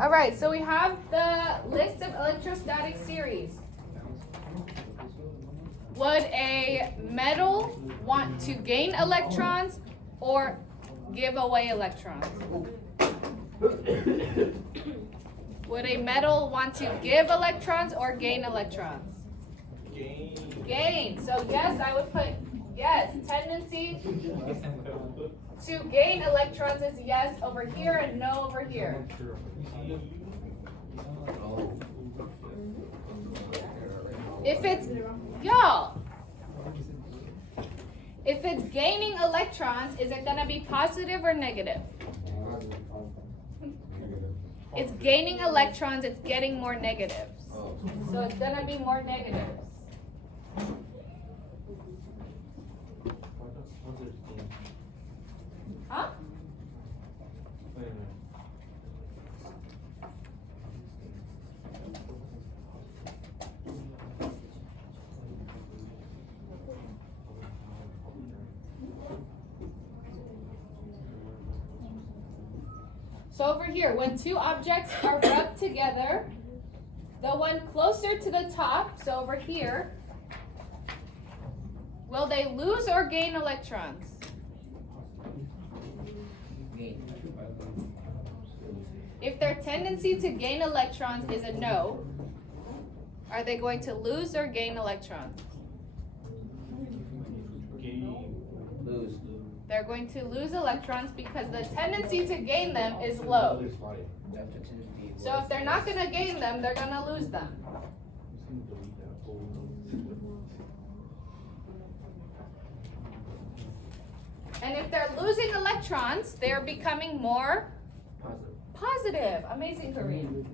All right, so we have the list of electrostatic series. Would a metal want to gain electrons or give away electrons? Would a metal want to give electrons or gain electrons? Gain. So yes, I would put yes. Tendency to gain electrons is yes over here and no over here. If it's, y'all, if it's gaining electrons, is it gonna be positive or negative? It's gaining electrons, it's getting more negatives. So it's gonna be more negatives. Huh? So over here, when two objects are rubbed together, the one closer to the top, so over here, will they lose or gain electrons? If their tendency to gain electrons is a no, are they going to lose or gain electrons? Lose. They're going to lose electrons because the tendency to gain them is low. So if they're not going to gain them, they're going to lose them. And if they're losing electrons, they're becoming more positive. Amazing, Kareem.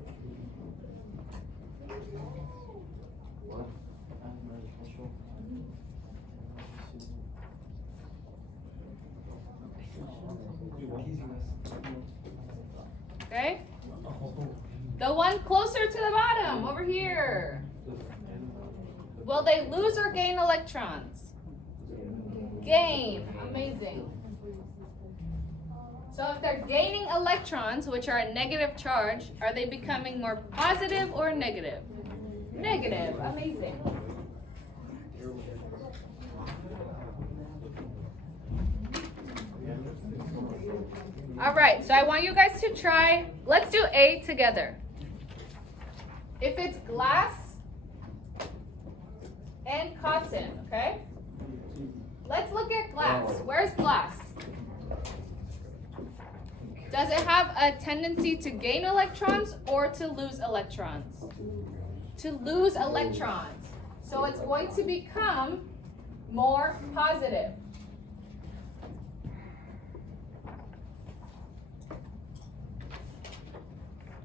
Okay? The one closer to the bottom, over here. Will they lose or gain electrons? Gain. Amazing. So if they're gaining electrons, which are a negative charge, are they becoming more positive or negative? Negative. Amazing. All right, so I want you guys to try, let's do A together. If it's glass and cotton, okay? Let's look at glass. Where's glass? Does it have a tendency to gain electrons or to lose electrons? To lose electrons. So it's going to become more positive.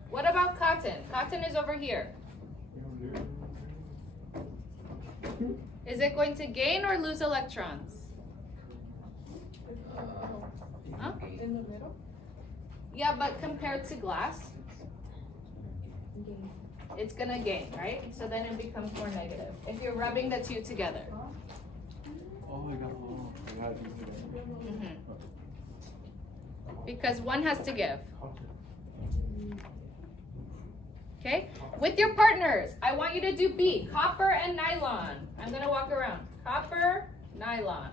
What about cotton? Cotton is over here. Is it going to gain or lose electrons? Huh? In the middle? Yeah, but compared to glass, it's gonna gain, right? So then it becomes more negative if you're rubbing the two together. Because one has to give. Okay? With your partners, I want you to do B, copper and nylon. I'm gonna walk around. Copper, nylon.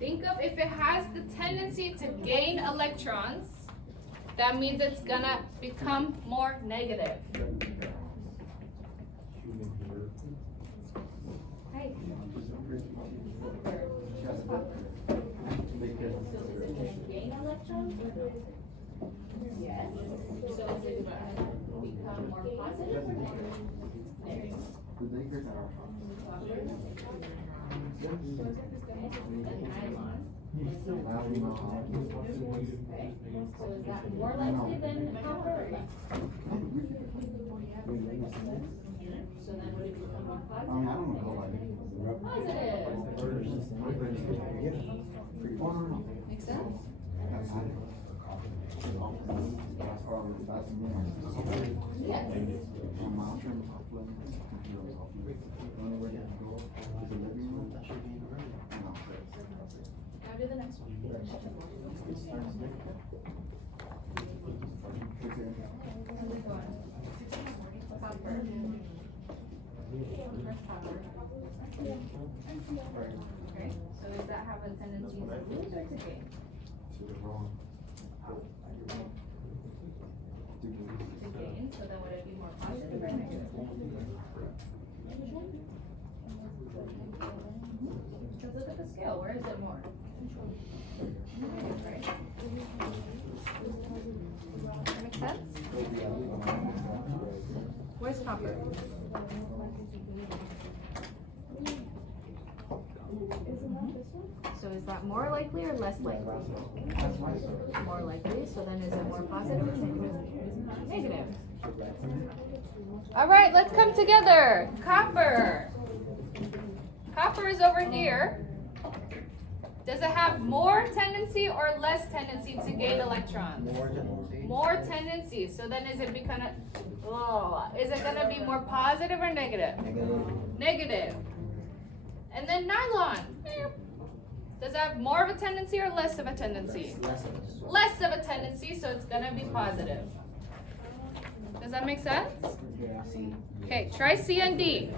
Think of if it has the tendency to gain electrons, that means it's gonna become more negative. Hey. Gain electrons? Yes. So is it gonna become more positive or negative? Okay. So is that more likely than copper or less? So then would it become more positive? Positive. Make sense? Yes. Now do the next one. Copper. Copper. Okay, so does that have a tendency to lose or to gain? To gain, so then would it be more positive or negative? Because look at the scale, where is it more? Negative, right? That makes sense? Where's copper? So is that more likely or less likely? More likely, so then is it more positive or negative? Negative. All right, let's come together. Copper. Copper is over here. Does it have more tendency or less tendency to gain electrons? More tendency. More tendency. So then is it is it gonna be more positive or negative? Negative. Negative. And then nylon. Does it have more of a tendency or less of a tendency? Less of us. Less of a tendency, so it's gonna be positive. Does that make sense? Yeah. Okay, try C and D.